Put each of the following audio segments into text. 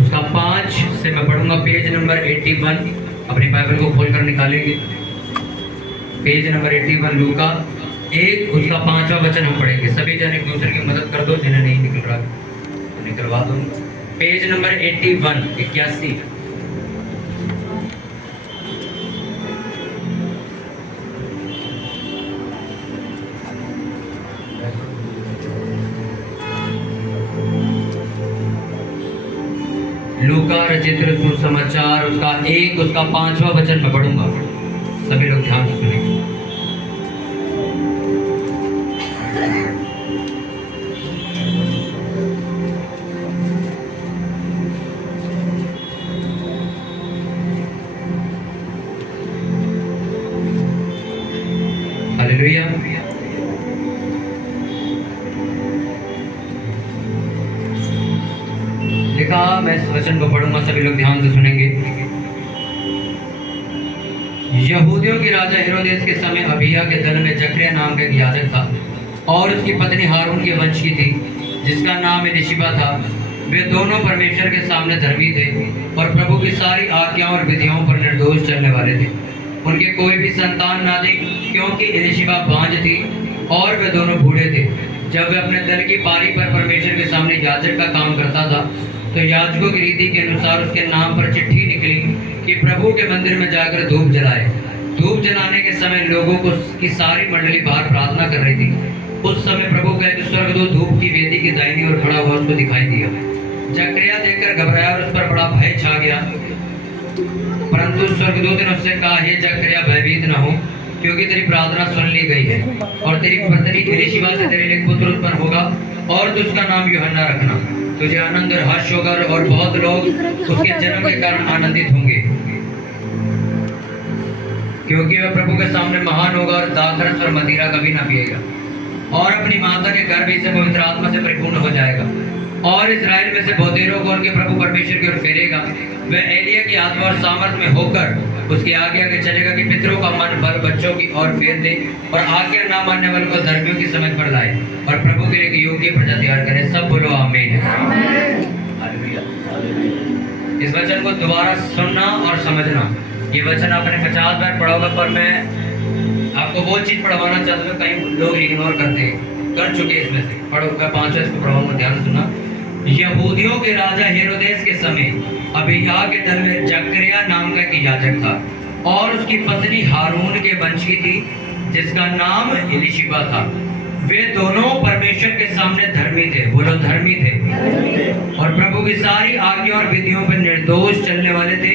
उसका 5 से मैं पढ़ूंगा पेज नंबर 81। अपनी बाइबल को खोलकर निकालेंगे पेज नंबर 81 लूका 1 उसका 5वां वचन हम पढ़ेंगे। सभी जन एक दूसरे की मदद कर दो, जिन्हें नहीं निकल रहा तो निकलवा दो। Page number 81 81। लूका रचित सुसमाचार उसका 1 उसका 5वां वचन मैं पढ़ूंगा। सभी लोग ध्यान से सुनेंगे। हालेलुया। लिखा, मैं इस वचन को पढ़ूंगा, सभी लोग ध्यान से सुनेंगे। यहूदियों के राजा हेरोदेस के समय अबिय्याह के दल में जकरिया नाम का एक याजक था और उसकी पत्नी हारून के वंश की थी, जिसका नाम एलीशिबा था। वे दोनों परमेश्वर के सामने धर्मी थे और प्रभु की सारी आज्ञाओं और विधियों पर निर्दोष चलने वाले थे। उनके कोई भी संतान ना थी, क्योंकि एलीशिबा बांझ थी और वे दोनों बूढ़े थे। जब वे अपने दल की पारी पर परमेश्वर के सामने याजक का काम करता था, तो याजकों की रीति के अनुसार उसके नाम पर चिट्ठी निकली कि प्रभु के मंदिर में जाकर धूप जलाए। धूप जलाने के समय लोगों को की सारी मंडली बाहर प्रार्थना कर रही थी। उस समय प्रभु का एक स्वर्गदूत धूप की वेदी की दाहिनी ओर खड़ा हुआ उसको दिखाई दिया। जकरिया देखकर घबराया और उस पर बड़ा भय छा गया। परंतु स्वर्गदूत ने उससे कहा, हे जकरिया, भयभीत न हो, क्योंकि तेरी प्रार्थना सुन ली गई है और तेरी पत्नी एलीशिबा से तेरे लिए पुत्र उत्पन्न होगा और तू उसका नाम यूहन्ना रखना। तुझे आनंद और हर्ष होगा और बहुत लोग उसके जन्म के कारण आनंदित होंगे, क्योंकि वह प्रभु के सामने महान होगा और दाखरस और मदिरा कभी ना पिएगा और अपनी माता के गर्भ से पवित्र आत्मा से परिपूर्ण हो जाएगा और इस्राएल में से बहुतेरों को उनके प्रभु परमेश्वर की ओर फेरेगा। वह एलिया की आत्मा और सामर्थ में होकर उसके आगे आगे चलेगा कि पितरों का मन बल बच्चों की ओर फेर दे और आज्ञा ना मानने वालों को धर्मियों की समझ पर लाए और प्रभु के लिए एक योग्य प्रजा तैयार करे। सब बोलो आमीन। हालेलुया। इस वचन को दोबारा सुनना और समझना। ये वचन आपने 50 बार पढ़ा होगा, पर मैं आपको वो चीज पढ़वाना चाहता हूँ कई लोग इग्नोर करते हैं, कर चुके इसमें से। पढ़ो, मैं 5 इसको पढ़वाऊंगा, ध्यान से सुना। यहूदियों के राजा हेरोदेस के समय अबिय्याह के दल में जकरिया नाम का एक याजक था और उसकी पत्नी हारून के वंश की थी, जिसका नाम एलीशिबा था। वे दोनों परमेश्वर के सामने धर्मी थे। बोलो, धर्मी थे और प्रभु की सारी आज्ञा और विधियों पर निर्दोष चलने वाले थे।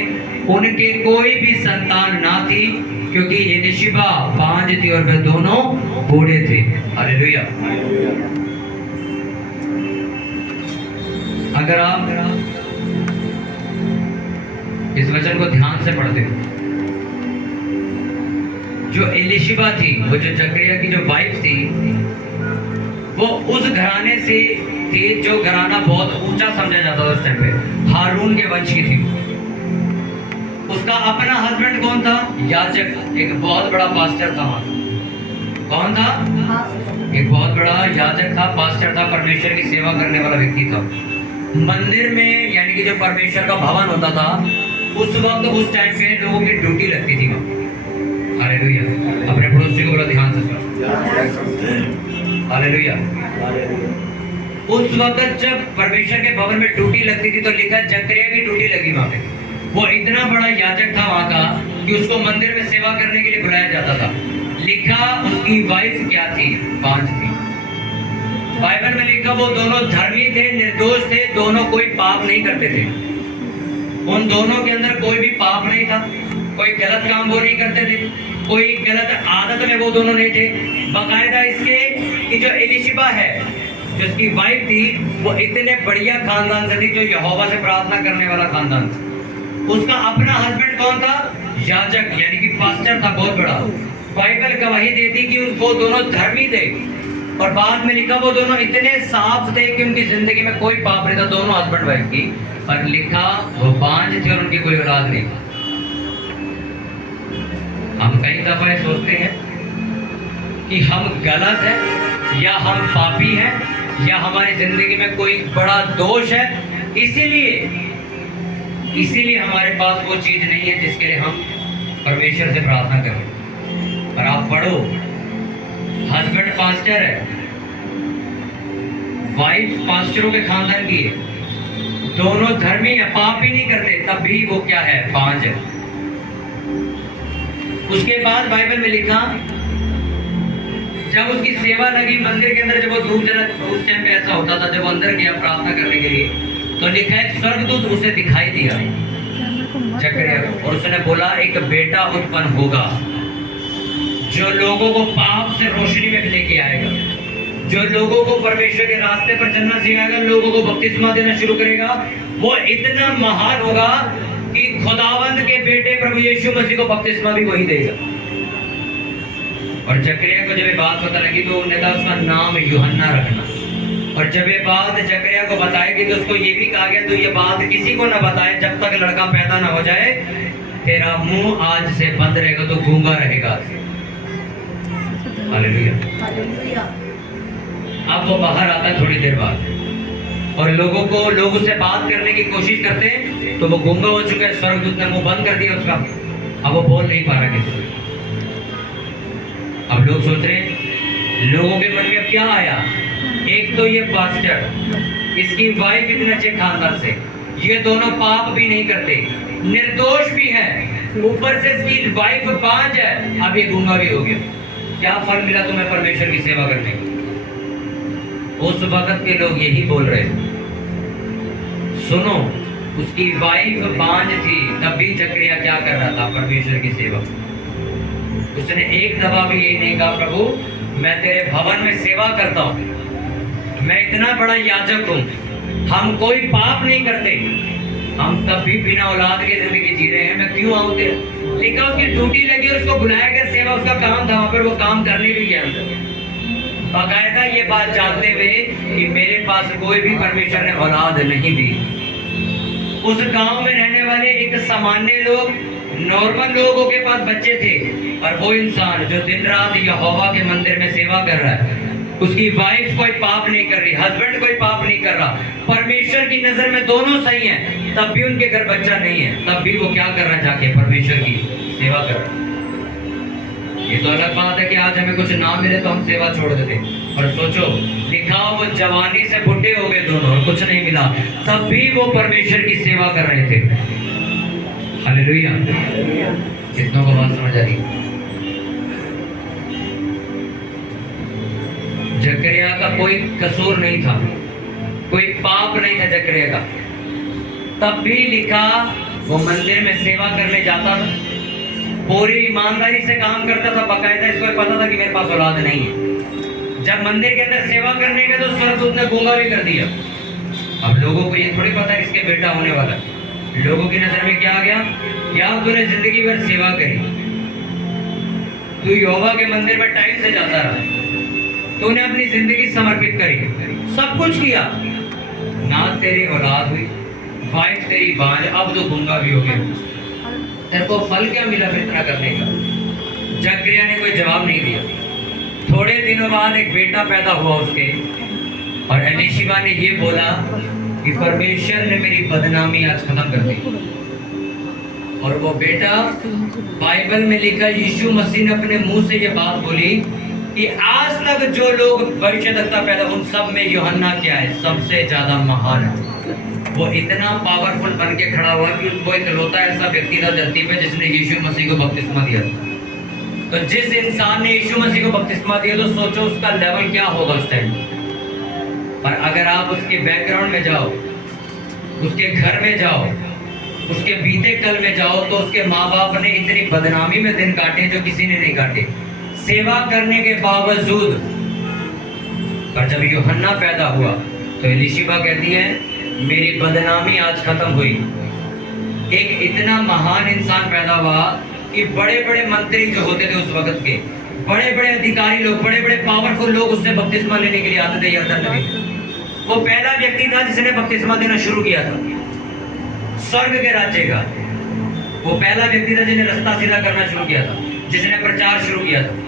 उनके कोई भी संतान ना थी, क्योंकि एलीशिबा बांझ थी और वे दोनों बूढ़े थे। हालेलुया। अगर आप इस वचन को ध्यान से पढ़ते हो, जो एलीशिबा थी, वो जो जकरिया की जो वाइफ थी, वो उस घराने से थी जो घराना बहुत ऊंचा समझा जाता था उस टाइम पे। हारून के वंश की थी। उसका अपना हस्बैंड कौन था? याजक, एक बहुत बड़ा पास्टर था। कौन था? एक बहुत बड़ा याजक था, पास्टर था, परमेश्वर की सेवा करने वाला व्यक्ति था। मंदिर में, यानी कि जो परमेश्वर का भवन होता था, उस वक्त उस टाइम पे लोगों की ड्यूटी लगती थी वहाँ। हालेलुया। अपने पड़ोसी को बोला, ध्यान से सुनो। हालेलुया। उस वक्त जब परमेश्वर के भवन में ड्यूटी लगती थी, तो लिखा जकरिया की ड्यूटी लगी वहाँ पे। वो इतना बड़ा याजक था वहाँ का कि उसको मंदिर में सेवा करने के लिए बुलाया जाता था। लिखा, उसकी वाइफ क्या थी? बांझ थी। बाइबल में लिखा, वो दोनों धर्मी थे, निर्दोष थे, दोनों कोई पाप नहीं करते थे। उन दोनों के अंदर कोई भी पाप नहीं था, कोई गलत काम वो नहीं करते थे, कोई गलत आदत में वो दोनों नहीं थे। बाकायदा इसके कि जो एलीशिबा है, जिसकी वाइफ थी, वो इतने बढ़िया खानदान से थी, जो यहोवा से प्रार्थना करने वाला खानदान था। उसका अपना हस्बैंड कौन था? याजक, यानी कि पास्टर था, बहुत बड़ा। बाइबल गवाही देती कि वो दोनों धर्मी थे और बाद में लिखा वो दोनों इतने साफ थे कि उनकी जिंदगी में कोई पाप नहीं था, दोनों हस्बैंड वाइफ की। और लिखा वो बांझ थे और उनकी कोई औलाद नहीं। हम कई दफा ये सोचते हैं कि हम गलत हैं या हम पापी हैं या हमारी जिंदगी में कोई बड़ा दोष है, इसीलिए इसीलिए हमारे पास वो चीज नहीं है जिसके लिए हम परमेश्वर से प्रार्थना करें। और आप पढ़ो, हस्बैंड पास्टर है, वाइफ पास्टरों के खानदान की है, दोनों धर्मी है, पाप ही नहीं करते, तब भी वो क्या है, बांझ है। उसके बाद बाइबल में लिखा, जब उसकी सेवा लगी मंदिर के अंदर, जब वो धूप जला, उस टाइम पे ऐसा होता था, जब वो अंदर गया प्रार्थना करने के लिए, तो लिखा है स्वर्गदूत उसे दिखाई दिया जकरिया को, और उसने बोला एक बेटा उत्पन्न होगा जो लोगों को पाप से रोशनी में लेके आएगा, जो लोगों को परमेश्वर के रास्ते पर चलना सिखाएगा, लोगों को बपतिस्मा देना शुरू करेगा। वो इतना महान होगा कि खुदावंद के बेटे प्रभु यीशु मसीह को बपतिस्मा भी वही देगा। और जकरिया को जब ये बात पता लगी तो उन्होंने कहा उसका नाम यूहन्ना रखना। और जब ये बात जकरिया को बताएगी तो उसको ये भी कहा गया, तो ये बात किसी को ना बताए जब तक लड़का पैदा ना हो जाए, तेरा मुंह आज से बंद रहेगा, तो गूंगा रहेगा आज से। हालेलुया। अब वो बाहर आता है थोड़ी देर बाद, और लोग उससे बात करने की कोशिश करते हैं, तो वो गूंगा हो चुका है, स्वर्गदूत ने मुंह बंद कर दिया उसका, अब वो बोल नहीं पा रहा किसी से। अब लोग सोच रहे हैं, लोगों के मन में अब क्या आया, एक तो ये पास्टर, इसकी वाइफ इतने अच्छे खानदान से, ये दोनों पाप भी नहीं करते, निर्दोष भी है, ऊपर से इसकी वाइफ बांझ है, अब ये गूंगा भी हो गया। क्या फल मिला तुम्हें परमेश्वर की सेवा करने का? उस वक्त के लोग यही बोल रहे थे। सुनो, उसकी वाइफ बांझ थी, तब भी जकरिया क्या कर रहा था, परमेश्वर की सेवा। उसने एक दफा भी यही नहीं कहा, प्रभु मैं तेरे भवन में सेवा करता हूँ, मैं इतना बड़ा याजक हूँ, हम कोई पाप नहीं करते, हम तब भी बिना औलाद के जिंदगी जी रहे हैं, मैं क्यों आऊँ तेरे? लिखा उसकी ड्यूटी लगी, उसको बुलाया गया, सेवा उसका काम था, वहां पर वो काम करने भी गया अंदर, बाकायदा ये बात जानते हुए कि मेरे पास कोई भी परमेश्वर ने औलाद नहीं दी। उस गांव में रहने वाले एक सामान्य लोग, नॉर्मल लोगों के पास बच्चे थे, और वो इंसान जो दिन रात यहोवा के मंदिर में सेवा कर रहा है, उसकी वाइफ कोई पाप नहीं कर रही, हस्बैंड कोई पाप नहीं कर रहा, परमेश्वर की नजर में दोनों सही हैं, तब भी उनके घर बच्चा नहीं है, तब भी वो क्या कर रहा है, जाके परमेश्वर की सेवा कर रहा है। ये तो अलग बात है कि आज हमें कुछ ना मिले तो हम सेवा छोड़ देते, और सोचो लिखा वो जवानी से बुढ़े हो गए दोनों और कुछ नहीं मिला, तब भी वो परमेश्वर की सेवा कर रहे थे। हालेलुया। कितनों को बात समझ आ रही? जकरिया का कोई कसूर नहीं था, कोई पाप नहीं था जकरिया का, तब भी लिखा वो मंदिर में सेवा करने जाता था, पूरी ईमानदारी से काम करता था, बाकायदा इसको पता था कि मेरे पास औलाद नहीं है। जब मंदिर के अंदर सेवा करने गए तो स्वर्गदूत ने गूंगा भी कर दिया। अब लोगों को ये थोड़ी पता है इसके बेटा होने वाला है, लोगों की नजर में क्या आ गया, क्या तूने जिंदगी भर सेवा करी, तू यहोवा के मंदिर में टाइम से जाता रहा, तूने अपनी जिंदगी समर्पित करी, सब कुछ किया, ना तेरी औलाद हुई, वाइफ तेरी बांझ, अब तो गूंगा भी हो गया, तेरे को फल क्या मिला फिर इतना करने का? जकरिया ने कोई जवाब नहीं दिया। थोड़े दिनों बाद एक बेटा पैदा हुआ उसके, और एलीशिबा ने ये बोला कि परमेश्वर ने मेरी बदनामी आज खत्म कर दी। और वो बेटा, बाइबल में लिखा, यीशु मसीह ने अपने मुंह से ये बात बोली कि आज तक जो लोग भविष्यद्वक्ता पैदा, उन सब में यूहन्ना क्या है, सबसे ज्यादा महान है। वो इतना पावरफुल बन के खड़ा हुआ कि उनको इकलौता ऐसा व्यक्ति था धरती पे जिसने यीशु मसीह को बपतिस्मा दिया। तो जिस इंसान ने यीशु मसीह को बपतिस्मा दिया, तो सोचो उसका लेवल क्या होगा उस टाइम। और अगर आप उसके बैकग्राउंड में जाओ, उसके घर में जाओ, उसके बीते कल में जाओ, तो उसके माँ बाप ने इतनी बदनामी में दिन काटे जो किसी ने नहीं काटे, सेवा करने के बावजूद। पर जब यूहन्ना पैदा हुआ तो एलीशिबा कहती है, मेरी बदनामी आज खत्म हुई। एक इतना महान इंसान पैदा हुआ कि बड़े बड़े मंत्री जो होते थे उस वक्त के, बड़े बड़े अधिकारी लोग, बड़े बड़े पावरफुल लोग उससे बपतिस्मा लेने के लिए आते थे यरदन नदी। वो पहला व्यक्ति था जिसने बपतिस्मा देना शुरू किया था स्वर्ग के राज्य का। वो पहला व्यक्ति था जिसने रास्ता सीधा करना शुरू किया था, जिसने प्रचार शुरू किया था।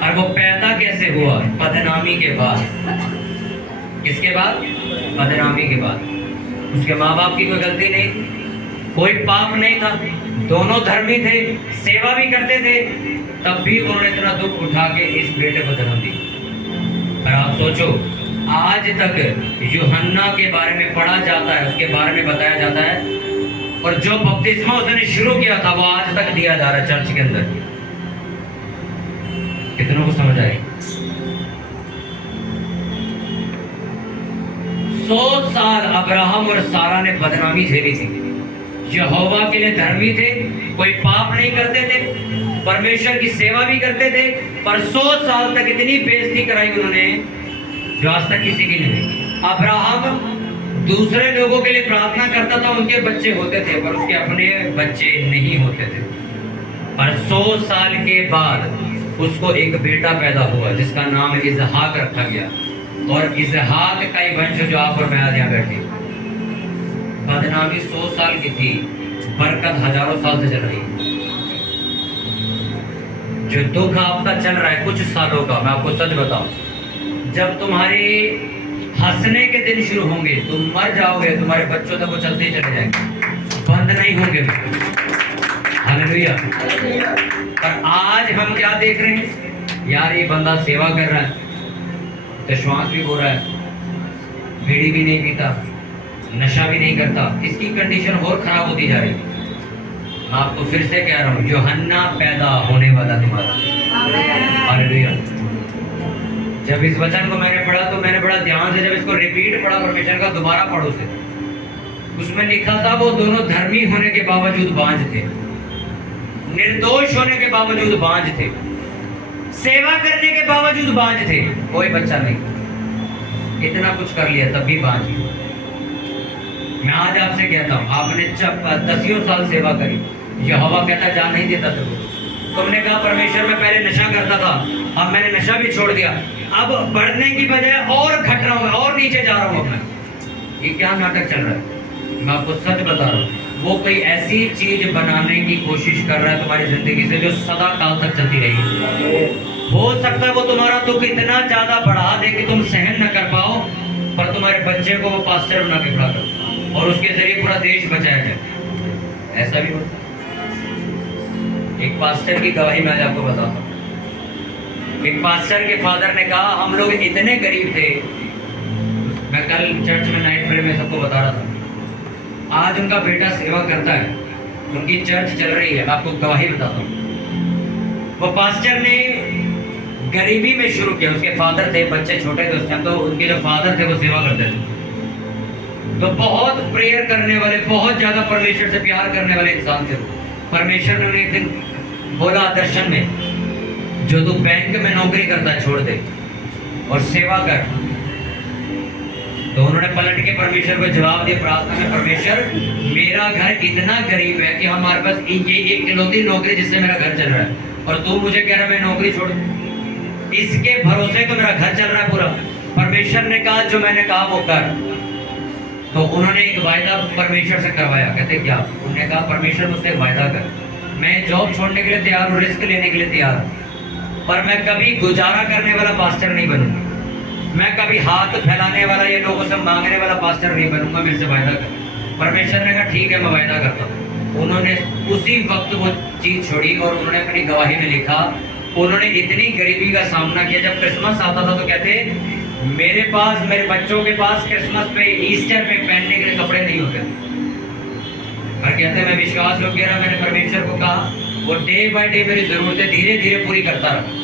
और वो पैदा कैसे हुआ? बदनामी के बाद। किसके बाद? बदनामी के बाद। उसके माँ बाप की कोई गलती नहीं थी, कोई पाप नहीं था, दोनों धर्मी थे, सेवा भी करते थे, तब भी उन्होंने इतना दुख उठा के इस बेटे को जन्म दिया। और आप सोचो, आज तक यूहन्ना के बारे में पढ़ा जाता है, उसके बारे में बताया जाता है, और जो बपतिस्मा उसने शुरू किया था वो आज तक दिया जा रहा है चर्च के अंदर। कितनों को समझ आए? 100 साल अब्राहम और सारा ने बदनामी झेली थी। यहोवा के लिए धर्मी थे, कोई पाप नहीं करते थे, परमेश्वर की सेवा भी करते थे, पर 100 साल तक इतनी बेइज्जती कराई उन्होंने जो आज तक किसी की नहीं हुई। अब्राहम दूसरे लोगों के लिए प्रार्थना करता था, उनके बच्चे होते थे, पर उसके अपने बच्चे नहीं होते थे। पर 100 साल के बाद उसको एक बेटा पैदा हुआ जिसका नाम इसहाक रखा गया, और इसहाक का ही वंश जो आप और मैं आज यहाँ बैठे। बदनामी 100 साल की थी, बरकत हजारों साल से चल रही है। जो दुख आपका चल रहा है कुछ सालों का, मैं आपको सच बताऊं, जब तुम्हारे हंसने के दिन शुरू होंगे, तुम मर जाओगे, तुम्हारे बच्चों तक वो चलते ही चले जाएंगे, बंद नहीं होंगे। हालेलुया। पर आज हम क्या देख रहे हैं? यार ये बंदा सेवा कर रहा है, दशवांश भी हो रहा है, बीड़ी भी नहीं पीता, नशा भी नहीं करता, इसकी कंडीशन और खराब होती जा रही है। मैं आपको फिर से कह रहा हूँ, यूहन्ना पैदा होने वाला तुम्हारा। हालेलुया। जब इस वचन को मैंने पढ़ा तो मैंने बड़ा ध्यान से जब इसको रिपीट पढ़ा, परमेश्वर का दोबारा पढ़ो से, उसमें लिखा था वो दोनों धर्मी होने के बावजूद बांझ थे, निर्दोष होने के बावजूद बांझ थे, सेवा करने के बावजूद बांझ थे, कोई बच्चा नहीं, इतना कुछ कर लिया तब भी बांझ। मैं आज आपसे कहता हूँ, आपने 10 साल सेवा करी, यहोवा कहता जा नहीं देता तुमने कहा परमेश्वर मैं पहले नशा करता था, अब मैंने नशा भी छोड़ दिया, अब बढ़ने की बजाय और घट रहा हूँ, और नीचे जा रहा हूँ। अब मैं, ये क्या नाटक चल रहा है? मैं आपको सच बता रहा हूँ, वो कोई ऐसी चीज बनाने की कोशिश कर रहा है तुम्हारी जिंदगी से जो सदा काल तक चलती रहेगी। हो सकता है वो तुम्हारा दुख इतना ज्यादा बढ़ा दे कि तुम सहन न कर पाओ, पर तुम्हारे बच्चे को वो पास्टर बना के खड़ा कर और उसके जरिए पूरा देश बचाया जाए। ऐसा भी होता है। एक पास्टर की गवाही मैं आपको बताता हूँ। एक पास्टर के फादर ने कहा हम लोग इतने गरीब थे, मैं कल चर्च में नाइट प्रेयर में सबको बता रहा था, आज उनका बेटा सेवा करता है, उनकी चर्च चल रही है। मैं आपको गवाही बताता हूँ। वो पास्टर ने गरीबी में शुरू किया, उसके फादर थे, बच्चे छोटे थे उस टाइम, तो उनके जो फादर थे वो सेवा करते थे, तो बहुत प्रेयर करने वाले, बहुत ज्यादा परमेश्वर से प्यार करने वाले इंसान थे। परमेश्वर ने उन्हें एक दिन बोला दर्शन में, जो तू बैंक में नौकरी करता है छोड़ दे और सेवा कर। तो उन्होंने पलट के परमेश्वर को जवाब दिया प्रार्थना में, परमेश्वर मेरा घर इतना गरीब है कि हमारे पास ये एक इकलौती नौकरी जिससे मेरा घर चल रहा है, और तू मुझे कह रहा है मैं नौकरी छोड़ दूं, इसके भरोसे तो मेरा घर चल रहा है पूरा। परमेश्वर ने कहा जो मैंने कहा वो कर। तो उन्होंने एक वायदा परमेश्वर से करवाया। कहते क्या? उन्होंने कहा परमेश्वर मुझसे वायदा कर, मैं जॉब छोड़ने के लिए तैयार हूँ, रिस्क लेने के लिए तैयार हूँ, पर मैं कभी गुजारा करने वाला पास्टर नहीं बनूंगा, मैं कभी हाथ फैलाने वाला या लोगों से मांगने वाला पास्टर नहीं बनूंगा, मेरे से वायदा कर। परमेश्वर ने कहा ठीक है मैं वायदा करता हूँ। उन्होंने उसी वक्त वो चीज छोड़ी और उन्होंने अपनी गवाही में लिखा, उन्होंने इतनी गरीबी का सामना किया, जब क्रिसमस आता था तो कहते मेरे पास, मेरे बच्चों के पास क्रिसमस पे, ईस्टर पे पहनने के लिए कपड़े नहीं होते, और कहते मैं विश्वास योग्य रहा, मैंने परमेश्वर को कहा, वो डे बाय डे मेरी जरूरतें धीरे धीरे पूरी करता रहा।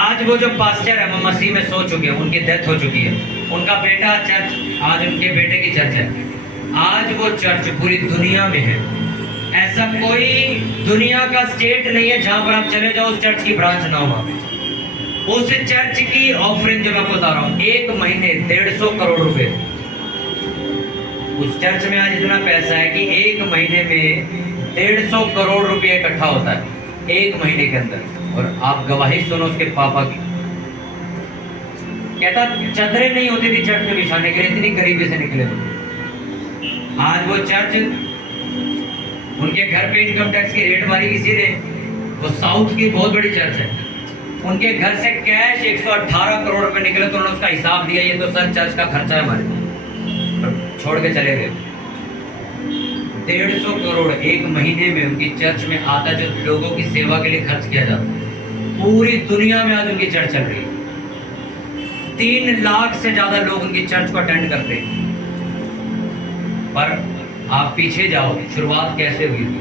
आज वो जो पास्टर है वो मसीह में सो चुके हैं, उनकी डेथ हो चुकी है, उनका बेटा चर्च, आज उनके बेटे की चर्च है, आज वो चर्च पूरी दुनिया में है। ऐसा कोई दुनिया का स्टेट नहीं है जहां पर आप चले जाओ उस चर्च की ब्रांच ना हो। वहां पे उस चर्च की ऑफरिंग जो मैं आपको बता रहा हूँ, एक महीने 150 करोड़ रुपए। उस चर्च में आज इतना पैसा है कि एक महीने में 150 करोड़ रुपए इकट्ठा होता है एक महीने के अंदर। और आप गवाही सुनो उसके पापा की, कहता चादरें नहीं होती थी चर्च में बिछाने के लिए, इतनी गरीबी से निकले थे। आज वो चर्च, उनके घर पे इनकम टैक्स की रेट मारी किसी ने, वो साउथ की बहुत बड़ी चर्च है, उनके घर से कैश 118 करोड़ रुपए निकले, तो उन्होंने उसका हिसाब दिया, ये तो सर चर्च का खर्चा है हमारे। छोड़ के चले गए। 150 करोड़ एक महीने में उनकी चर्च में आता, जो लोगों की सेवा के लिए खर्च किया जाता। पूरी दुनिया में आज उनकी चर्च चल रही है। 3 लाख से ज्यादा लोग उनकी चर्च को अटेंड करते हैं। पर आप पीछे जाओ, शुरुआत कैसे हुई थी?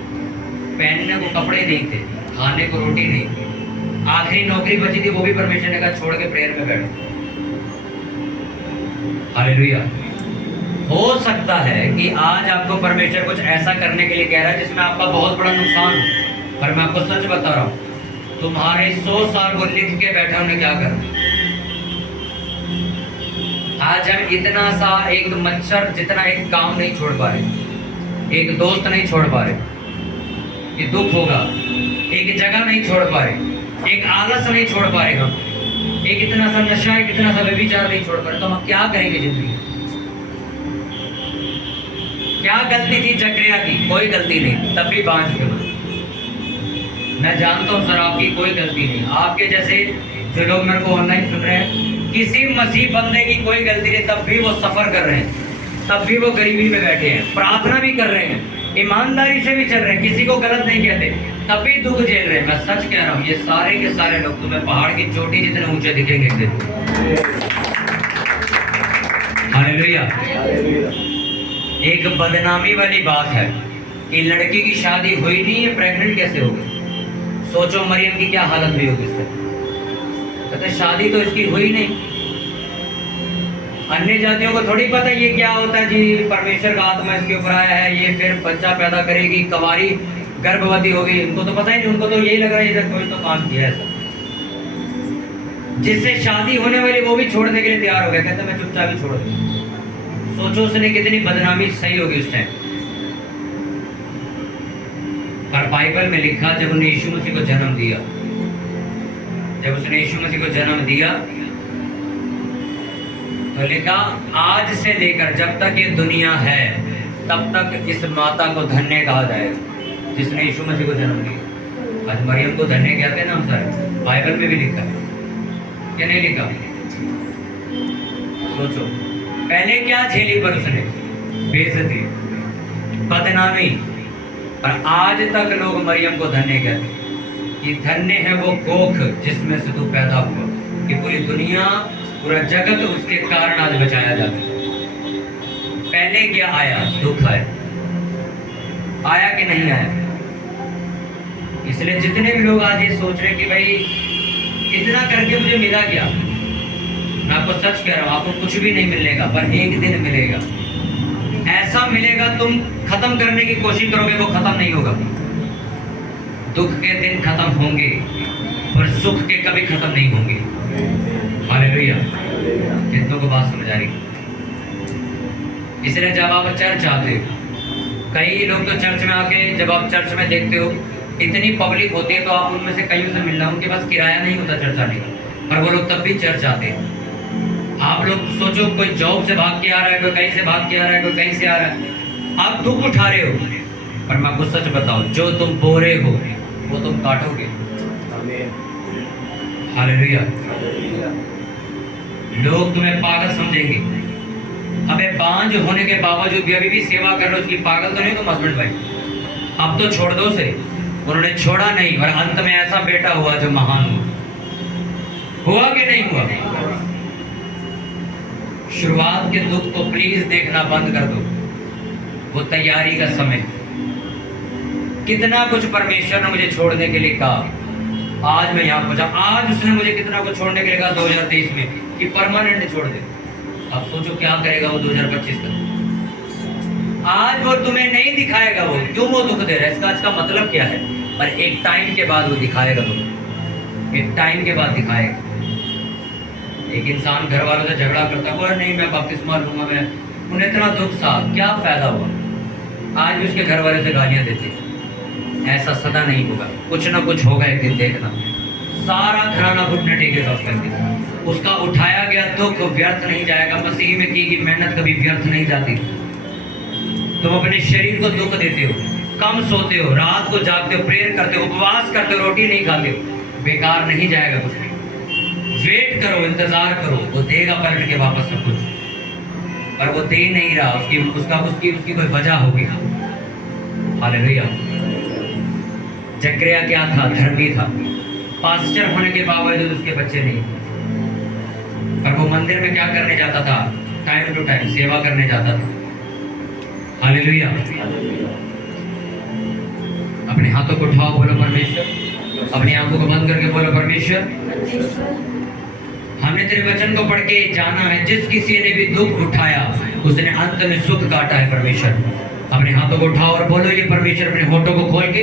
पहनने को कपड़े नहीं थे, खाने को रोटी नहीं थी, आखिरी नौकरी बची थी, वो भी परमेश्वर ने कहा छोड़ के प्रेयर में बैठो। हालेलुया। हो सकता है कि आज आपको परमेश्वर कुछ ऐसा करने के लिए कह रहा है जिसमें आपका बहुत बड़ा नुकसान हो, पर मैं आपको सच बता रहा हूँ, तुम्हारे 100 साल वो लिख के बैठा उन्हें क्या करना। आज हम इतना सा एक मच्छर जितना एक काम नहीं छोड़ पा रहे, एक दोस्त नहीं छोड़ पा रहे, ये दुख होगा। एक जगह नहीं छोड़ पा रहे, एक आलस नहीं छोड़ पा रहे हम, एक इतना सा नशा, एक इतना सा व्यभिचार नहीं छोड़ पा रहे, तो हम क्या करेंगे जिंदगी? क्या गलती थी जकरिया की? कोई गलती नहीं, तब भी बांझ गए। मैं जानता हूँ सर आपकी कोई गलती नहीं, आपके जैसे जो लोग मेरे को ऑनलाइन सुन रहे हैं, किसी मसीह बंदे की कोई गलती नहीं, तब भी वो सफर कर रहे हैं, तब भी वो गरीबी में बैठे हैं, प्रार्थना भी कर रहे हैं, ईमानदारी से भी चल रहे हैं, किसी को गलत नहीं कहते, तब भी दुख झेल रहे हैं। मैं सच कह रहा हूँ, ये सारे के सारे लोग तुम्हें पहाड़ की चोटी जितने ऊंचे दिखेंगे। हालेलुया। एक बदनामी वाली बात है कि लड़की की शादी हुई नहीं है, प्रेग्नेंट कैसे हो गई? सोचो मरियम की क्या हालत हुई होगी इससे। कहते शादी तो इसकी हुई नहीं। अन्य जातियों को थोड़ी पता ये क्या होता है जी, परमेश्वर का आत्मा इसके ऊपर आया है, ये फिर बच्चा पैदा करेगी, कवारी गर्भवती होगी, इनको तो पता ही नहीं। उनको तो यही लग रहा है इधर कोई तो काम किया ऐसा। जिससे शादी होने वाली वो भी छोड़ने के लिए तैयार हो गया, कहते मैं चुपचाप ही छोड़ दूँ। सोचो उसने कितनी बदनामी सही होगी उस टाइम। पर बाइबल में लिखा जब उन्हें यीशु मसीह को जन्म दिया, जब उसने यीशु मसीह को जन्म दिया तो लिखा आज से लेकर जब तक ये दुनिया है तब तक इस माता को धन्य कहा जाएगा जिसने यीशु मसीह को जन्म दिया। आज मरियम को धन्य कहते हैं ना हम सारे, बाइबल में भी लिखा है क्या नहीं लिखा? सोचो पहले क्या झेली पर उसने, बेइज्जती, बदनामी, पर आज तक लोग मरियम को धन्य कहते हैं कि धन्य है वो कोख जिसमें से तू पैदा हुआ, कि पूरी दुनिया पूरा जगत उसके कारण आज बचाया जाता है। पहले क्या आया? दुख आया, आया कि नहीं आया? इसलिए जितने भी लोग आज ये सोच रहे कि भाई इतना करके मुझे मिला क्या, मैं आपको सच कह रहा हूँ, आपको कुछ भी नहीं मिलेगा, पर एक दिन मिलेगा। ऐसा मिलेगा तुम खत्म करने की कोशिश करोगे, वो खत्म नहीं होगा। दुख के दिन खत्म होंगे पर सुख के कभी खत्म नहीं होंगे। हालेलुया। कितनों को बात समझ आ रही? इसलिए जब आप चर्च आते हो, कई लोग तो चर्च में आके जब आप चर्च में देखते हो इतनी पब्लिक होती है तो आप उनमें से कईयों से मिलना, उनके पास किराया नहीं होता चर्च आने का, पर वो लोग तब भी चर्च आते हैं। आप लोग सोचो कोई जॉब से भाग के आ रहा है, कोई कहीं से भाग के आ रहा है, कोई कहीं से आ रहा है, आप दुख उठा रहे हो, पर मैं आपको सच बताऊं, जो तुम बो रहे हो वो तुम काटोगे। हालेलुया। लोग तुम्हें पागल समझेंगे, अबे बांझ होने के बावजूद भी अभी भी सेवा कर रहे हो, उसकी पागल तो नहीं तुम हस्बैंड भाई? अब तो छोड़ दो उसे। उन्होंने छोड़ा नहीं और अंत में ऐसा बेटा हुआ जो महान हुआ कि नहीं हुआ? शुरुआत के दुख को प्लीज देखना बंद कर दो, वो तैयारी का समय। कितना कुछ परमेश्वर ने मुझे छोड़ने के लिए कहा, आज मैं यहाँ पहुंचा। आज उसने मुझे कितना कुछ छोड़ने के लिए कहा 2023 में कि परमानेंट छोड़ दे। अब सोचो क्या करेगा वो 2025 तक। आज वो तुम्हें नहीं दिखाएगा, वो क्यों वो दुख दे रहा है, इसका आज का मतलब क्या है, पर एक टाइम के बाद वो दिखाएगा तुम्हें, एक टाइम के बाद दिखाएगा। एक इंसान घर वालों से झगड़ा करता है, बोले नहीं मैं बपतिस्मा लूंगा, मैं, उन्हें इतना दुख सा, क्या फायदा हुआ? आज भी उसके घर वाले से गालियां देते। ऐसा सदा नहीं होगा, कुछ ना कुछ होगा एक दिन, देखना सारा घराना घुटने टेकेगा उसका। उसका उठाया गया दुख व्यर्थ नहीं जाएगा। मसीह में की गई मेहनत कभी व्यर्थ नहीं जाती। तुम अपने शरीर को दुख देते हो, कम सोते हो, रात को जागते हो, प्रेयर करते हो, उपवास करते हो, रोटी नहीं खाते हो, बेकार नहीं जाएगा कुछ भी। वेट करो, इंतजार करो, वो देगा पलट के वापस सब कुछ। पर वो दे नहीं रहा, उसकी कोई वजह होगी। हालेलुया। जकरिया क्या था? धर्मी था। पास्टर होने के बावजूद उसके बच्चे नहीं, पर वो मंदिर में क्या करने जाता था? टाइम टू टाइम सेवा करने जाता था। हालेलुया। अपने हाथों को उठाओ, बोलो परमेश्वर। अपनी आंखों को बंद करके बोलो परमेश्वर, हमने तेरे वचन को पढ़ के जाना है, जिस किसी ने भी दुख उठाया उसने अंत में सुख काटा है। परमेश्वर, अपने हाथों को उठाओ और बोलो ये परमेश्वर, अपने होठों को खोल के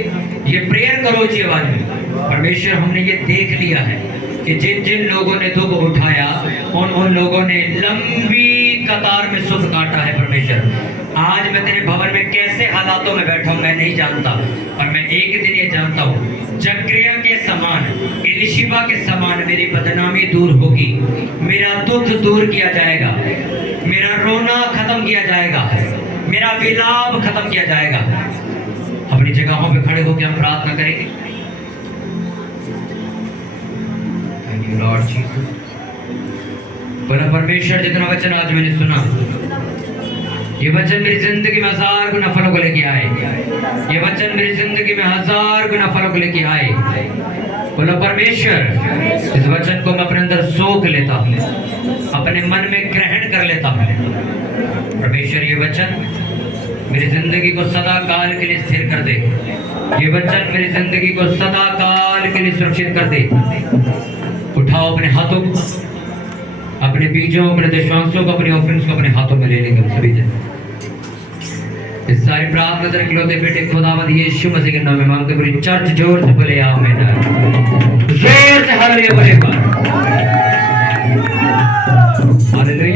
ये प्रेयर करो जी आवाज में। परमेश्वर, हमने ये देख लिया है कि जिन जिन लोगों ने दुख उठाया उन लोगों ने लंबी कतार में सुख काटा है। परमेश्वर, आज मैं तेरे भवन में कैसे हालातों में बैठा हूं मैं नहीं जानता, पर मैं एक दिन ये जानता हूं, जकरिया के समान, एलीशिबा के समान मेरी बदनामी दूर होगी, मेरा दुख दूर किया जाएगा, मेरा रोना खत्म किया जाएगा, मेरा विलाप खत्म किया जाएगा। अपनी जगहों पे खड़े होकर हम प्रार्थना करेंगे। Thank you Lord Jesus. बोला परमेश्वर, जितना वचन आज मैंने सुना, ये वचन मेरी जिंदगी में 1000 गुना फलों को लेके आए। ये वचन मेरी जिंदगी में 1000 गुना फलों को लेके आए। बोलो परमेश्वर, इस वचन को मैं अपने अंदर सोख लेता हूँ, अपने मन में ग्रहण कर लेता हूँ। परमेश्वर, ये वचन मेरी जिंदगी को सदा काल के लिए स्थिर कर दे। ये वचन मेरी जिंदगी को सदा काल के लिए सुरक्षित कर दे। उठाओ अपने हाथों को, अपने बीजों, अपने दशवांशों को, अपने ऑफरिंग्स को अपने हाथों में ले लेंगे हम सभी जन। इस सारी प्रार्थना तेरे इकलौते बेटे खुदावंद यीशु मसीह के नाम में मांगते पूरी चर्च जोर से बोले आमीन। जोर से हालेलुया बोले। हालेलुया।